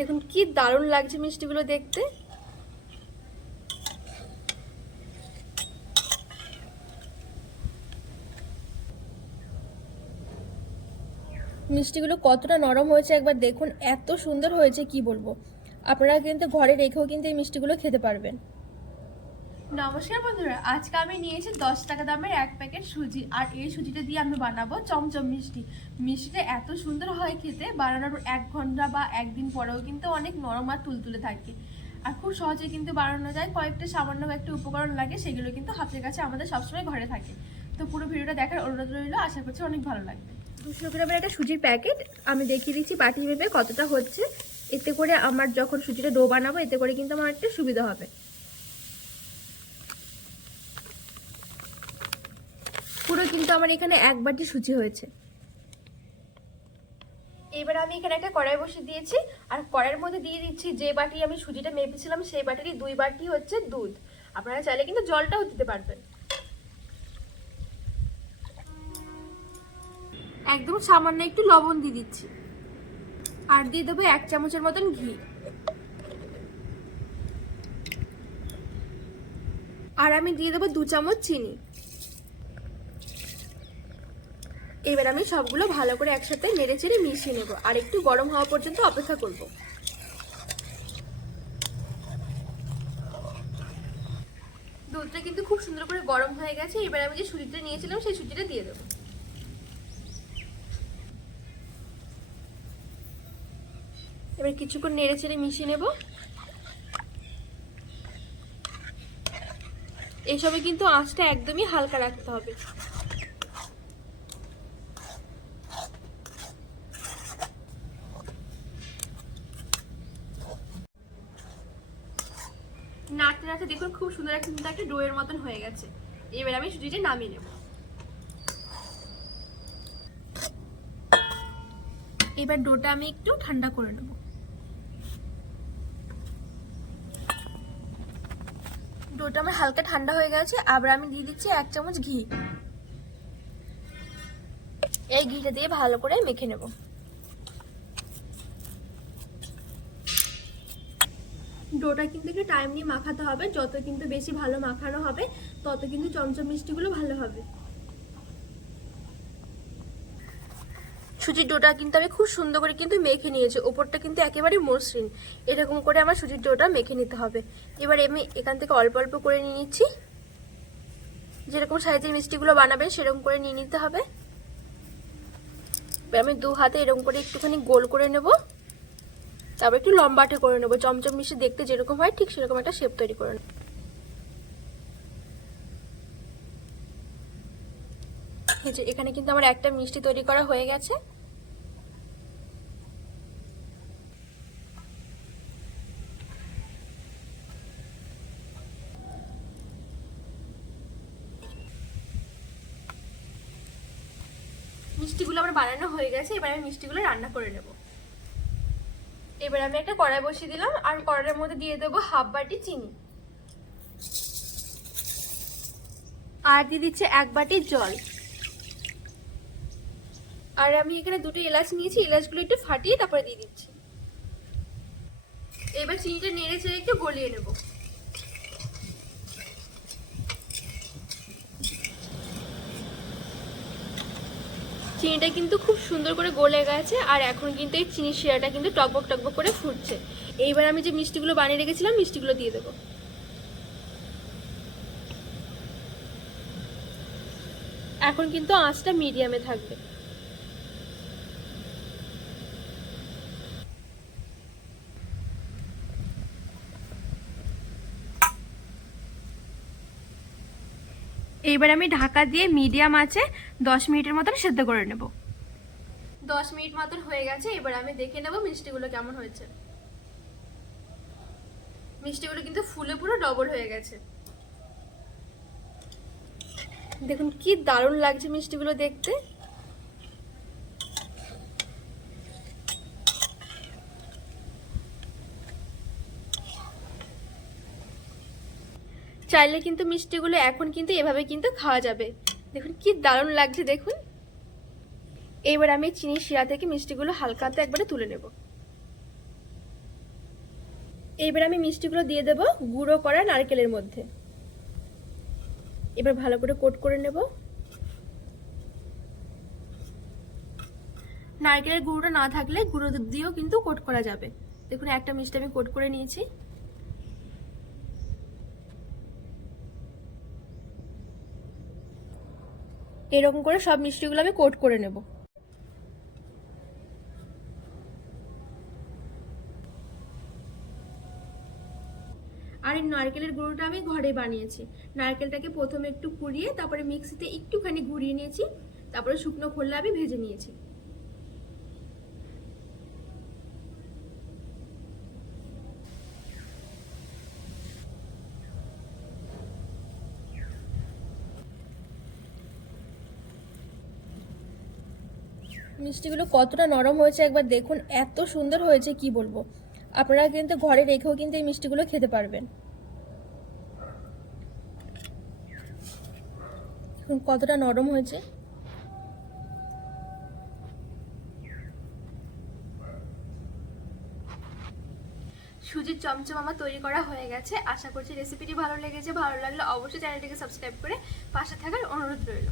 দেখুন, কি দারুণ লাগছে মিষ্টিগুলো দেখতে। মিষ্টিগুলো কতটা নরম হয়েছে একবার দেখুন, এত সুন্দর হয়েছে, কি বলব। আপনারা কিন্তু ঘরে রেখেও কিন্তু এই মিষ্টিগুলো খেতে পারবেন। নমস্কার বন্ধুরা, আজকে আমি নিয়েছি দশ টাকা দামের এক প্যাকেট সুজি। আর এই সুজিটা দিয়ে আমি বানাবো চমচম মিষ্টি। মিষ্টিটা এত সুন্দর হয় খেতে, বানানোর এক ঘণ্টা বা একদিন পরেও কিন্তু অনেক নরম আর তুলতুলে থাকে। আর খুব সহজে কিন্তু বানানো যায়। কয়েকটা সামান্য একটা উপকরণ লাগে, সেগুলো কিন্তু হাতের কাছে আমাদের সবসময় ঘরে থাকে। তো পুরো ভিডিওটা দেখার অনুরোধ রইল। আশা করছি অনেক ভালো লাগবে। দুশো গ্রামের একটা সুজির প্যাকেট, আমি দেখিয়ে দিচ্ছি বাটি ভেবে কতটা হচ্ছে। এতে করে আমার যখন সুজিটা ডো বানাবো, এতে করে কিন্তু আমার একটা সুবিধা হবে। পুরো কিন্তু আমার এখানে এক বাটি সুজি হয়েছে। এবার আমি এখানে একটা কড়াই বসে দিয়েছি আর কড়াইয়ের মধ্যে দিয়ে দিচ্ছি যে বাটি আমি সুজিটা মেপেছিলাম সেই বাটিরই দুই বাটি হচ্ছে দুধ। আপনারা চাইলে কিন্তু জলটাও দিতে পারবেন। একদম সামান্য একটু লবণ দিয়ে দিচ্ছি। আর দিয়ে দেবো এক চামচের মতন ঘি। আর আমি দিয়ে দেবো দু চামচ চিনি। এবার আমি সবগুলো ভালো করে একসাথে নেড়ে চেড়ে মিশিয়ে নেব। আর একটু গরম হওয়া পর্যন্ত অপেক্ষা করব। দুধটা কিন্তু খুব সুন্দর করে গরম হয়ে গেছে। এবার আমি যে সুজিটা নিয়েছিলাম, সেই সুজিটা দিয়ে দেবো। এবার কিছুক্ষণ নেড়ে চেড়ে মিশিয়ে নেব। এসবে কিন্তু আঁচটা একদমই হালকা রাখতে হবে। নাড়তে নাড়তে দেখুন খুব সুন্দর একটা কিন্তু একটা ডোয়ের মতন হয়ে গেছে। এবার আমি সুজিটা নামিয়ে নেব। এবার ডোটা আমি একটু ঠান্ডা করে নেব। ডোটা আমার হালকা ঠান্ডা হয়ে গেছে, আবার আমি দিয়ে দিচ্ছি এক চামচ ঘি। এই ঘিটা দিয়ে ভালো করে মেখে নেব। ডোটা কিন্তু একটু টাইম নিয়ে মাখাতে হবে। যত কিন্তু বেশি ভালো মাখানো হবে, তত কিন্তু চমচম মিষ্টিগুলো ভালো হবে। সুজির ডোটা কিন্তু আমি খুব সুন্দর করে কিন্তু মেখে নিয়েছি। ওপরটা কিন্তু একেবারে মসৃণ। এরকম করে আমার সুজির ডোটা মেখে নিতে হবে। এবার আমি এখান থেকে অল্প অল্প করে নিয়ে নিচ্ছি। যেরকম সাইজের মিষ্টিগুলো বানাবেন, সেরকম করে নিয়ে নিতে হবে। আমি দু হাতে এরকম করে একটুখানি গোল করে নেব। তারপর একটু লম্বাটে করে নেব। চমচম মিষ্টি দেখতে যেরকম হয়, ঠিক সেরকম একটা শেপ তৈরি করে নেব। এখানে কিন্তু আমার একটা মিষ্টি তৈরি করা হয়ে গেছে। মিষ্টিগুলো আমার বানানো হয়ে গেছে, এবার আমি মিষ্টিগুলো রান্না করে নেব। এবার আমি একটা কড়াই বসিয়ে দিলাম, আর কড়াইয়ের মধ্যে দিয়ে দেবো হাফ বাটি চিনি। আর দিয়ে দিচ্ছে এক বাটি জল। আর আমি এখানে দুটো এলাচ নিয়েছি, এলাচগুলো একটু ফাটিয়ে তারপরে দিয়ে দিচ্ছি। এবার চিনিটা নেড়ে চেড়ে একটু গলিয়ে নেব। চিনিটা কিন্তু খুব সুন্দর করে গলে গেছে, আর এখন কিন্তু এই চিনির শিরাটা কিন্তু টকবক টকবক করে ফুটছে। এইবার আমি যে মিষ্টিগুলো বানিয়ে রেখেছিলাম, মিষ্টিগুলো দিয়ে দেবো। এখন কিন্তু আঁচটা মিডিয়ামে থাকবে। এইবার আমি ঢাকা দিয়ে মিডিয়াম আছে, দশ মিনিটের মতন সেদ্ধ করে নেব। দশ মিনিট মতন হয়ে গেছে, এবার আমি দেখে নেব মিষ্টিগুলো কেমন হয়েছে। মিষ্টিগুলো কিন্তু ফুলে পুরো ডবল হয়ে গেছে। দেখুন কি দারুণ লাগছে মিষ্টিগুলো দেখতে। চাইলে কিন্তু মিষ্টিগুলো এখন কিন্তু এভাবে কিন্তু খাওয়া যাবে। দেখুন, কি দারুণ লাগছে, দেখুন। এবার আমি চিনি শিরা থেকে মিষ্টিগুলো হালকা হাতে একবারে তুলে নেব। এবার আমি মিষ্টিগুলো দিয়ে দেব গুঁড়ো করা নারকেলের মধ্যে। এবার ভালো করে কোট করে নেব। নারকেলের গুঁড়োটা না থাকলে গুঁড়ো দুধ দিয়েও কিন্তু কোট করা যাবে। দেখুন, একটা মিষ্টি আমি কোট করে নিয়েছি। এরকম করে সব মিষ্টিগুলো আমি কোট করে নেব। আর এই নারকেলের গুঁড়োটা আমি ঘরে বানিয়েছি। নারকেলটাকে প্রথমে একটু কুড়িয়ে তারপরে মিক্সিতে একটুখানি ঘুরিয়ে নিয়েছি, তারপরে শুকনো খোল্লা আমি ভেজে নিয়েছি। মিষ্টিগুলো কতটা নরম হয়েছে একবার দেখুন, এত সুন্দর হয়েছে, কি বলব? আপনারা কিন্তু ঘরে রেখেও কিন্তু এই মিষ্টিগুলো খেতে পারবেন। কতটা নরম হয়েছে। সুজির চমচম আমার তৈরি করা হয়ে গেছে। আশা করছি রেসিপিটি ভালো লেগেছে। ভালো লাগলে অবশ্যই চ্যানেলটিকে সাবস্ক্রাইব করে পাশে থাকার অনুরোধ রইল।